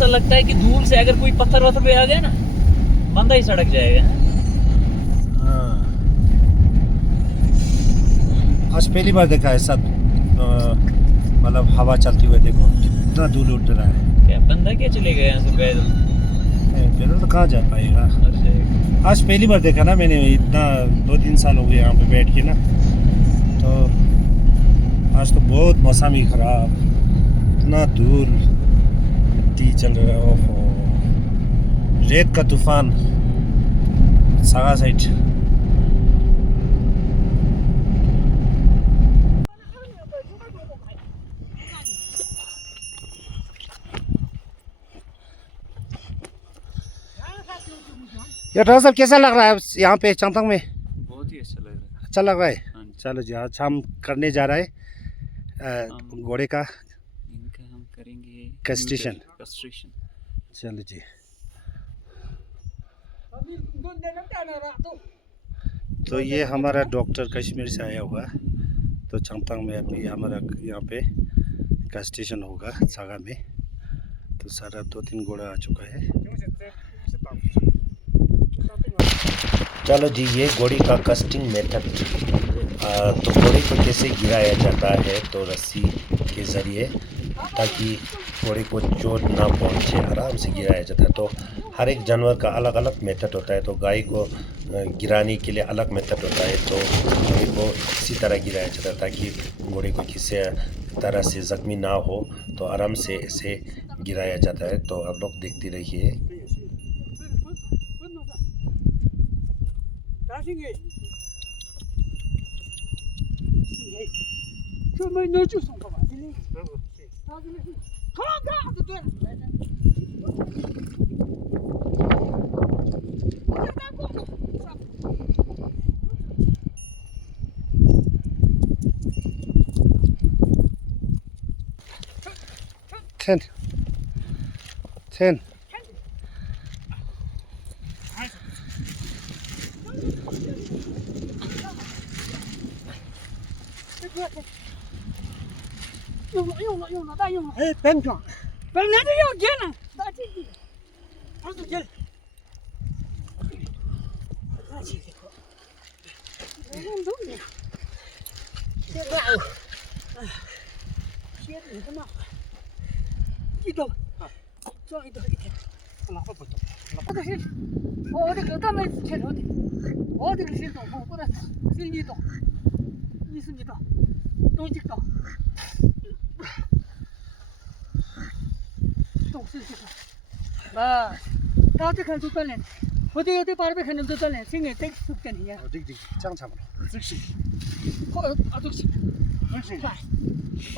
ऐसा लगता है कि दूर से अगर कोई पत्थर वत्थर पे आ गया ना, बंदा ही सड़क जाएगा। हाँ, आज पहली बार देखा है सब, मतलब हवा चलती हुई। देखो कितना दूर उड़ रहा है। क्या बंदा क्या चलेगा यहाँ से पैदल? पैदल तो कहाँ जा पाएगा। आज पहली बार देखा ना मैंने, इतना 2-3 साल हो गए यहाँ पे बैठ के ना, तो आज तो बहुत मौसम ही खराब, इतना दूर मिट्टी चल रहा है। ओहो, रेत का तूफान सागा साइड। यार डॉक्टर साहब कैसा लग रहा है यहाँ पे चंगथंग में? बहुत ही अच्छा लग रहा है। अच्छा लग रहा है। हाँ जी। चलो जी, आज हम करने जा रहे हैं घोड़े का इनका हम करेंगे कैस्ट्रेशन। कैस्ट्रेशन। चलो जी। तो ये हमारा डॉक्टर कश्मीर से आया हुआ है। तो चंगथंग में अभी हमारा यहाँ पे कैस्ट्रेशन होगा सागा में। तो सारा 2-3 घोड़ा आ चुका है। चलो जी, ये घोड़ी का कस्टिंग मेथड। तो घोड़ी को कैसे गिराया जाता है, तो रस्सी के ज़रिए, ताकि घोड़ी को चोट ना पहुंचे, आराम से गिराया जाता है। तो हर एक जानवर का अलग अलग मेथड होता है। तो गाय को गिराने के लिए अलग मेथड होता है। तो घोड़ी को इसी तरह गिराया जाता है ताकि घोड़ी को किसी तरह से ज़ख्मी ना हो। तो आराम से इसे गिराया जाता है। तो आप लोग देखते रहिए। Ten.用了，大用了。哎，别装，本来就要钱了，大进去，二十钱。大进去，我弄东西，这个，鞋子他妈，一刀，装一刀一天，哪个不懂？我这是，我这个咱们是切头的，我这个是东风，我这是一刀，20刀，东几刀。बस ताते खान तो चलें होते होते पार पे खाने तो चलें सिंगे टेक सुकते नहीं है दिख चांग चांग जिक्सी को अदुक्सी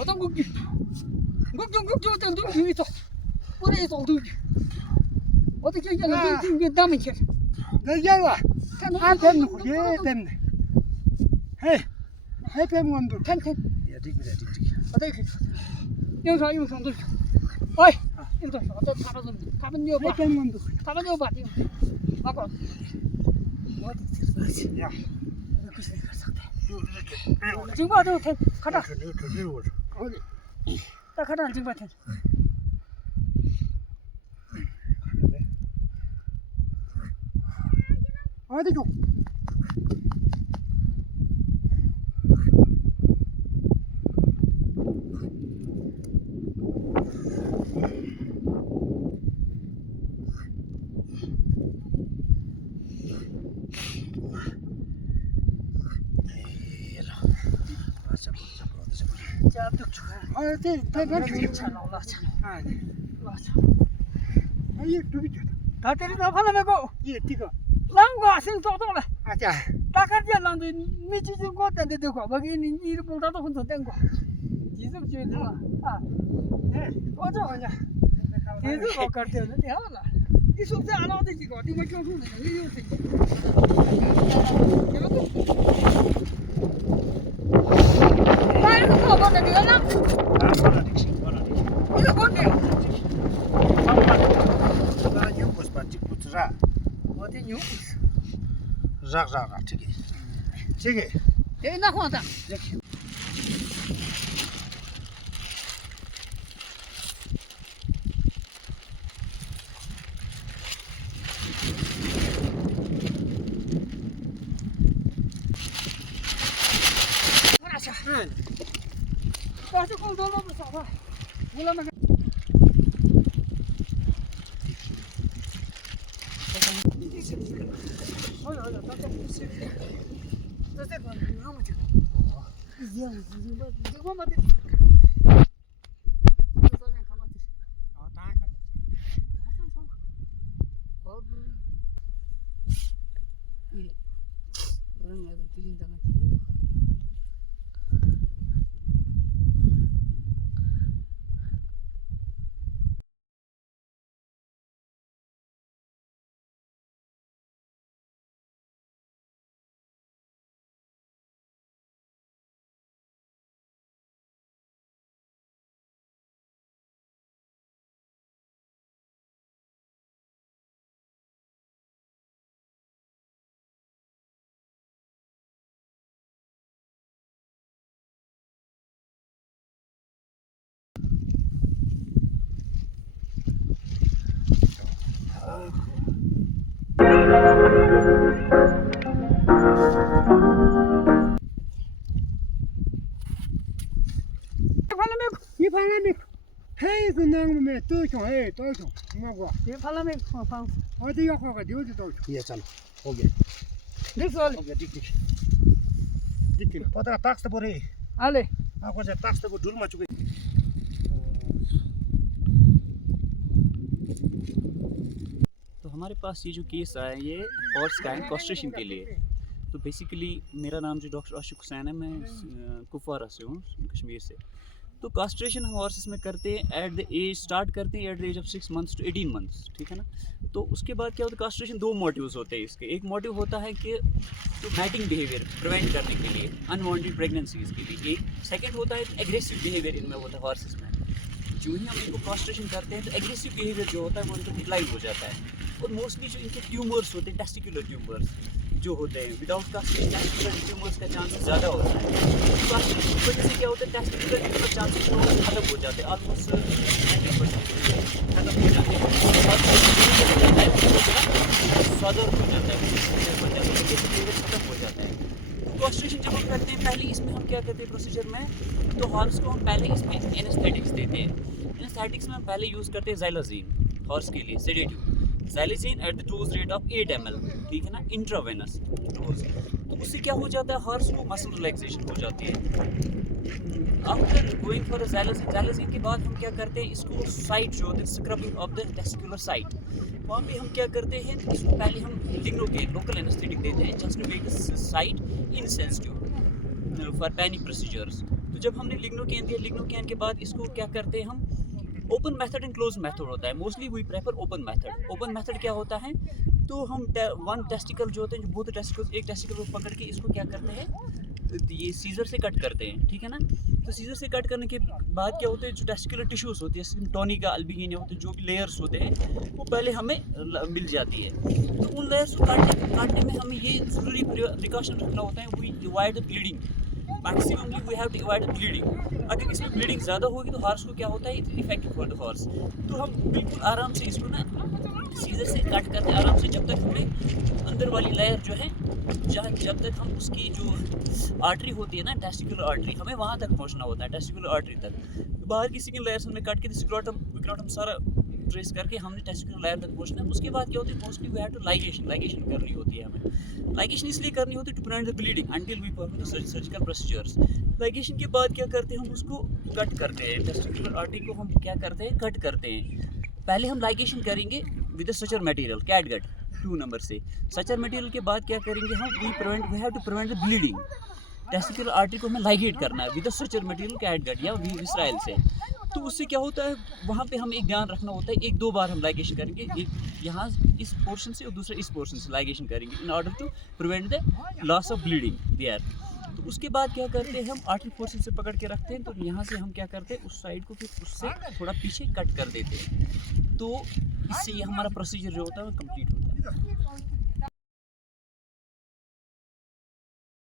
어떤 국기 어떤 국기 있어 뿌리 있어 국기 어떻게 이게 남은 게 내가 한 뱀는 게 뱀네 해 뱀원도 텐텐 या दिख 어떻게 영상 도 어이 이거 어떤 사람은 가면 요 봐. 가면 요 봐. 아까 어디 야 이렇게 생각했어. 지금 와도 돼. 가다. 어디 딱 가다 지금 봐. 어디 줘. 다 때리다 팔아매고 예 뛰고 랑과 생소도래 아자 다가지 랑도 미치 좀 거던데 되고 거기 이를 보다도 혼자 된 거. 지금 지금 아. 네. 어저 그냥. 계속 거 같대는 대하나. 이 속세 안 와도 지고 어디 뭐 좀 손에 이거 돼. 나이도 더 보내 내가 나. 이거 뭔데? 어디 요? rak chige 에 나 혼자. अच्छा हाँ कैसे कौन दो लोग सारा बोला मैं हो जा तो ना मुझे ये देखो मत ये फाला में हे गुनांग में तो क्यों है तो क्यों मगवा ये फाला में फांग और ये को का दियो तो ये चलो हो गया दिस वाले हो गया दिख पता टैक्स तो बोरे आले आपको से टैक्स तो ढूल मचुके तो हमारे पास ये जो केस आया ये हॉर्स का है कास्ट्रेशन के लिए। तो बेसिकली मेरा नाम जो डॉक्टर आशिक हुसैन है, मैं कुपवारा से हूँ, कश्मीर से। तो कास्ट्रेशन हम हॉर्सेस में करते हैं एट द एज स्टार्ट करते हैं at the age of 6 months to 18 months, ठीक है ना। तो उसके बाद क्या होता है, कास्ट्रेशन 2 मोटिव्स होते हैं इसके। एक मोटिव होता है कि तो मैटिंग बिहेवियर प्रिवेंट करने के लिए, अनवांटेड प्रेगनेंसीज के लिए। एक सेकंड होता है एग्रेसिव बिहेवियर इनमें होता है हॉर्सेस में। जो ही हम इनको कास्ट्रेशन करते हैं तो एग्रेसिव बिहेवियर जो होता है वो इनको डिक्लाइन हो जाता है। और मोस्टली जो इनके ट्यूमर्स होते हैं, टेस्टिकुलर ट्यूमर्स जो होते हैं, विदाउट कास्ट्रेशन टेस्टिकुलर ट्यूमर्स का चांसेस ज़्यादा होता है। कास्ट्रेशन की वजह से क्या होता है, टेस्टिकुलर ट्यूमर चांसेस जो खत्म हो जाते हैं, ऑलमोस्ट 90% खत्म हो जाते हैं। स्वादर हो जाता है, खत्म हो जाता है। कास्ट्रेशन जब हम करते हैं, पहले इसमें हम क्या करते हैं प्रोसीजर में, तो हॉर्स को हम पहले इसमें एनेस्थेटिक्स देते हैं। एनेस्थेटिक्स में हम पहले यूज़ करते हैं ज़ाइलोज़ीन हॉर्स के लिए, sedative xylazine at the dose rate of 8 ml, ठीक है ना, इंट्रावेनस डोज। तो उससे क्या हो जाता है, हॉर्स को मसल रिलैक्सेशन हो जाती है। आफ्टर गोइंग फॉर ज़ाइलोज़ीन के बाद हम क्या करते हैं, इसको साइट जो होती है, scrubbing of the testicular site, वहाँ पे हम क्या करते हैं, इसको पहले हम लिग्नोकेन लोकल एनेस्थेटिक देते हैं just to make the site insensitive for panic procedures. तो जब हमने लिग्नोकेन दिया, लिग्नोकेन के बाद इसको क्या करते हैं हम, open method and close method होता है। Mostly we prefer open method. Open method क्या होता है, तो हम वन टेस्टिकल जो होते हैं, जो बहुत टेस्टिकल, एक टेस्टिकल को पकड़ के इसको क्या करते हैं, ये सीजर से कट करते हैं, ठीक है ना। तो सीजर से कट करने के बाद क्या होते हैं, जो टेस्टिकुलर टिश्यूज़ होती है, टोनिका, अल्बिगिनिया होते हैं, जो भी लेयर्स होते हैं, वो पहले हमें मिल जाती है। तो उन लेयर्स को काटने में हमें ये ज़रूरी प्रिकॉशन रखना होता है, we avoid the bleeding. Maximally we have to avoid bleeding. अगर इसमें ब्लीडिंग ज़्यादा होगी तो हॉर्स को क्या होता है, it effective for the horse. तो हम बिल्कुल आराम से इसको ना सीजर से कट करते हैं आराम से, जब तक हमें अंदर वाली लेयर जो है, जब तक हम उसकी जो आर्टरी होती है ना, टेस्टिकुलर आर्टरी, हमें वहाँ तक पहुँचना होता है, टेस्टिकुलर आर्टरी तक। तो बाहर की सिंगल लेयर्स हमने काट के स्क्रोटम सारा ट्रेस करके हमने टेस्टिकुलर लेयर तक पहुँचना है। उसके बाद क्या होती है, mostly we have to ligation करनी होती है हमें। लाइगेशन इसलिए करनी होती है to prevent the bleeding until we perform the surgical procedures. Ligation के बाद क्या करते हैं, हम उसको कट करते हैं, टेस्टिकुलर आर्टरी को हम क्या करते हैं, कट करते हैं। पहले हम लाइगेशन करेंगे with the suture material, catgut 2 number से। सचर मटेरियल के बाद क्या करेंगे हम, we have to prevent the bleeding. Testicular artery को हमें लाइगेट करना है with the suture material, catgut या विसराइल से। तो उससे क्या होता है, वहाँ पे हमें एक ध्यान रखना होता है, 1-2 बार हम लाइगेशन करेंगे, एक यहाँ इस पोर्शन से और दूसरा इस पोर्शन से लाइगेशन करेंगे in order to prevent the loss of bleeding there. तो उसके बाद क्या करते हैं, हम आर्टरी पोर्शन से पकड़ के रखते हैं। तो यहाँ से हम क्या करते हैं, उस साइड को फिर उससे थोड़ा पीछे कट कर देते हैं। तो इससे ये हमारा प्रोसीजर जो होता है वो कंप्लीट होता है।